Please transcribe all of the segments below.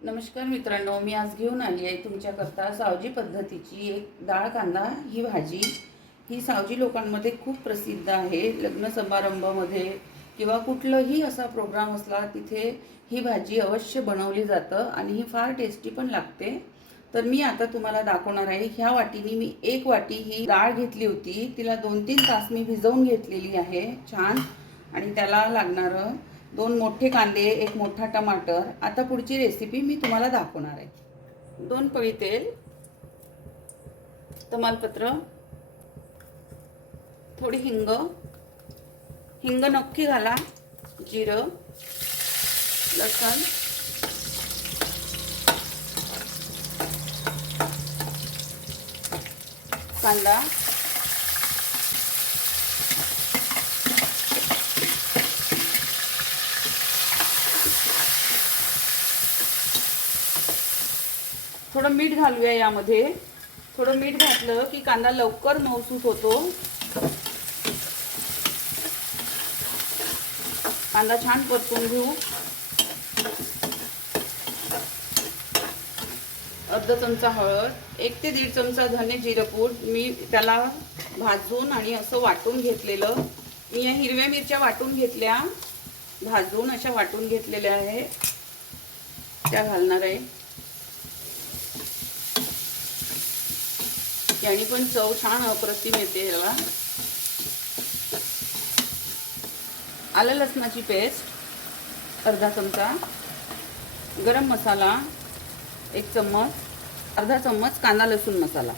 नमस्कार मित्रांनो, मी आज घेऊन आली आहे तुमच्याकरता सावजी पद्धतीची एक डाळ कांदा ही भाजी। ही सावजी लोकांमध्ये खूप प्रसिद्ध आहे। लग्न समारंभामध्ये किंवा कुठलाही असा प्रोग्राम असला तिथे ही भाजी अवश्य बनवली जातं आणि ही फार टेस्टी पण लागते। तर मी आता तुम्हाला दाखवणार आहे। ह्या वाटीने मी एक वाटी ही डाळ घेतली होती, तिला 2-3 तास मी भिजवून घेतलेली आहे छान। आणि त्याला लागणारं 2 मोठे कांदे, एक मोठा टमाटर। आता पुढची रेसिपी मी तुम्हाला दाखवणार आहे। 2 पळी तेल, तमालपत्र, थोडी हिंग, हिंग नक्की घाला, जिरं, लसण, कांदा, थोडं मीठ घालूया यामध्ये। थोडं मीठ घातलं की कांदा लवकर मऊसूत होतो। कांदा छान परतून घेऊ। अर्धा चमचा हळद, 1 ते 1.5 चमचा धने जिरपूड मी त्याला भाजून आणि असं वाटून घेतलेलं। मी या हिरव्या मिरच्या वाटून घेतल्या, भाजून अशा वाटून घेतलेल्या आहे, त्या घालणार आहे। यानी पण चव छान अप्रतिम येते याला। आलं लसणाची पेस्ट अर्धा चमचा, गरम मसाला 1 चम्मच, अर्धा चम्मच कांदा लसूण मसाला,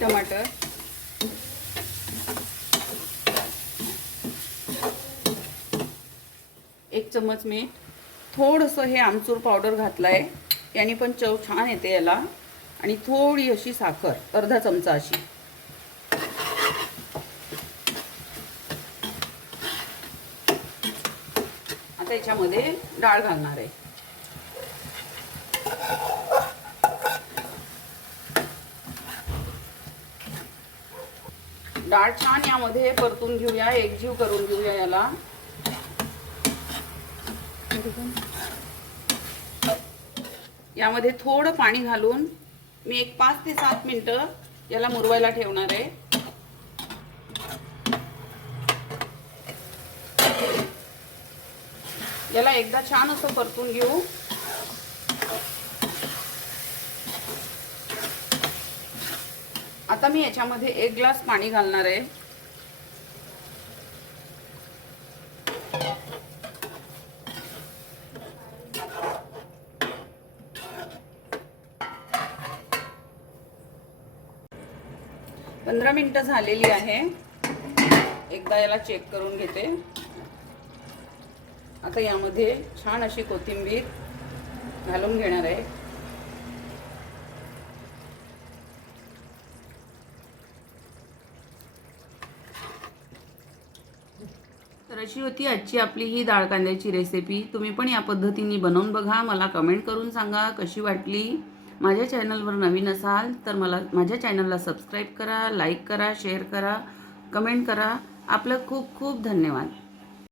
टमाटर, एक चम्मच मीठ, थोडंसं हे आमचूर पावडर घातलाय, यानी पण चव छान येते याला। आणि थोडी अशी साखर, अर्धा चमचा अशी। आता याच्यामध्ये डाळ घालणार आहे। डाळ छान यामध्ये परतून घेऊया, एकजीव करून घेऊया याला। यामध्ये थोडं पाणी घालून मी एक 5 ते 7 मिनिटं याला मुरवायला ठेवणार आहे। याला एकदा छान असं परतून घेऊ। आता मी याच्यामध्ये 1 ग्लास पाणी घालणार आहे। पंधरा मिनिटं झालेली आहे, एकदा याला चेक करून घेते। आता यामध्ये छान अशी कोथिंबीर घालून घेणार आहे। तर अशी होती आजची आपली ही डाळ कांद्याची रेसिपी। तुम्ही पण या पद्धतीने बनवून बघा, मला कमेंट करून सांगा कशी वाटली। माझ्या चॅनलवर नवीन असाल तर माझ्या चॅनलला सबस्क्राईब करा, लाईक करा, शेअर करा, कमेंट करा। आपलं खूप खूप धन्यवाद।